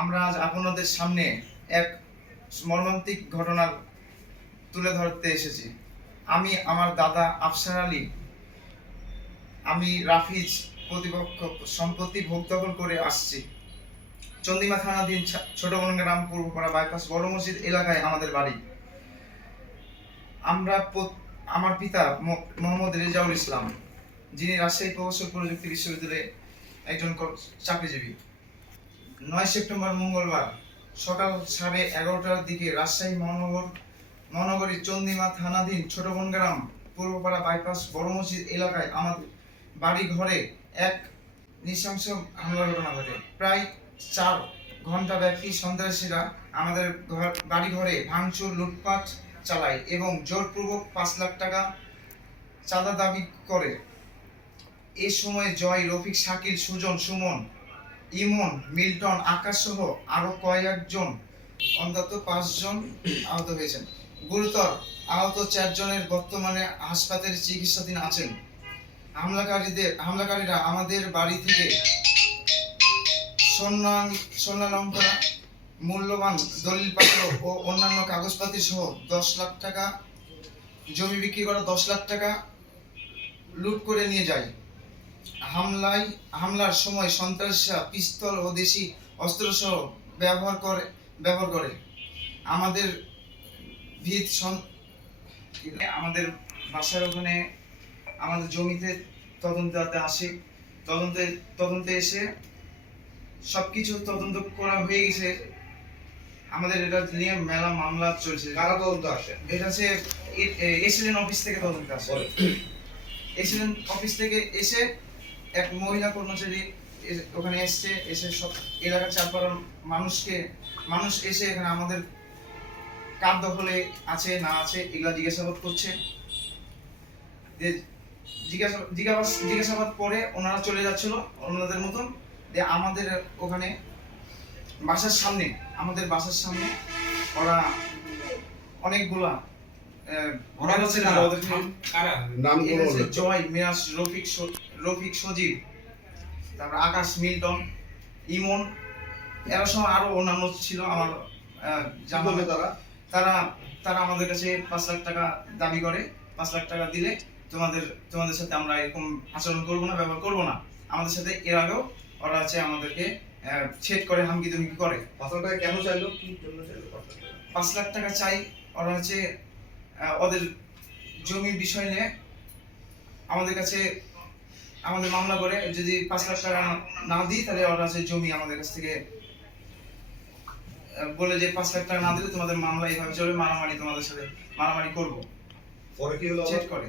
আমরা আজ আপনাদের সামনে এক মর্মান্তিক তুলে ধরতে এসেছি। আমি, আমার দাদা আফসার আলী, আমি রাফিজ প্রতিপক্ষ সম্পত্তি ভোগ দখল করে আসছি। চন্দিমা থানাধীন ছোট বনগ্রাম পূর্বপাড়া বাইপাস বড় মসজিদ এলাকায় আমাদের বাড়ি। আমরা আমার পিতা মোহাম্মদ রেজাউল ইসলাম, যিনি রাজশাহী প্রকৌশল প্রযুক্তি বিশ্ববিদ্যালয়ে একজন কর- চাকরিজীবী। নয় সেপ্টেম্বর মঙ্গলবার সকাল সাড়ে এগারোটার দিকে রাজশাহী মহানগর মহানগরীর চন্দিমা থানাধীন ছোট বনগ্রাম পূর্বপাড়া বাইপাস বড় মসজিদ এলাকায় আমাদের বাড়ি ঘরে এক নৃশংস হামলার ঘটনা ঘটে। প্রায় চার ঘণ্টা ব্যাপী সন্ত্রাসীরা আমাদের ঘর বাড়ি ঘরে ভাঙচুর, লুটপাট চালায় এবং জোরপূর্বক পাঁচ লাখ টাকা চাঁদা দাবি করে। এ সময় জয় রফিক, শাকিল, সুজন, সুমন, ইমন, মিল্টন আকাশ সহ আরও কয়েকজন, অন্তত পাঁচজন আহত হয়েছেন। গুরুতর আহত চারজনের বর্তমানে হাসপাতালে চিকিৎসাধীন আছেন। হামলাকারীদের হামলাকারীরা আমাদের বাড়ি থেকে সোনা সোনালঙ্কা মূল্যবান দলিলপত্র ও অন্যান্য কাগজপাতি সহ দশ লাখ টাকা, জমি বিক্রি করা দশ লাখ টাকা লুট করে নিয়ে যায়। হামলায় হামলার সময় সন্ত্রাসীরা পিস্তল ও দেশি অস্ত্রসহ ব্যবহার করে ব্যবহার করে। আমাদের ভিত আমাদের বাসার ওখানে আমাদের জমিতে তদন্তে আসে তদন্তে তদন্তে এসে সবকিছু তদন্ত করা হয়ে গেছে। আমাদের এটা নিয়ে মেলা মামলা চলছে। কারা তদন্ত আসে? এটা হচ্ছে এসিডেন্ট অফিস থেকে তদন্ত আসে। এসিডেন্ট অফিস থেকে এসে এক মহিলা কর্মচারী ওখানে এসছে এসে সব এলাকার চারপাড়ার মানুষকে মানুষ এসে এখানে আমাদের কার দখলে আছে না আছে এগুলা জিজ্ঞাসাবাদ করছে। যে জিজ্ঞাসা জিজ্ঞাসা জিজ্ঞাসাবাদ করে ওনারা চলে যাচ্ছিল ওনাদের মতন। যে আমাদের ওখানে বাসার সামনে আমাদের বাসার সামনে ওরা অনেকগুলা ওরা হচ্ছে? নাম জয় মিরাজ রফিক স- রফিক সজীব তারপর আকাশ মিল্টন ইমন এরা সহ আরও অন্যান্য ছিল আমার জানা তারা? তারা তারা আমাদের কাছে পাঁচ লাখ টাকা দাবি করে। পাঁচ লাখ টাকা দিলে তোমাদের তোমাদের সাথে আমরা এরকম আচরণ করব না ব্যবহার করব না। আমাদের সাথে এর আগেও ওরা আছে আমাদেরকে ছেদ করে হামকি তুমকি করে। পাঁচশো টাকা কেন চাইলো? কি জন্য চাইলো পাঁচ লাখ টাকা? চাই ওরা হচ্ছে ওদের জমির বিষয় নিয়ে আমাদের কাছে আমাদের মামলা করে যদি পাঁচ লাখ টাকা না দিই তাহলে ওরা হচ্ছে জমি আমাদের কাছ থেকে বলে যে পাঁচ লাখ টাকা না দিলে তোমাদের মামলা এইভাবে চলবে মারামারি তোমাদের সাথে মারামারি করব। পরে কি হলো চেক করে।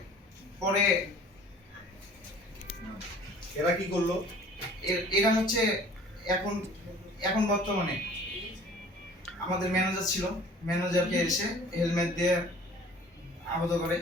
পরে এরা কি করল? এরা হচ্ছে এখন এখন বর্তমানে আমাদের ম্যানেজার ছিল। ম্যানেজারকে এসে হেলমেট দিয়ে আহত করে।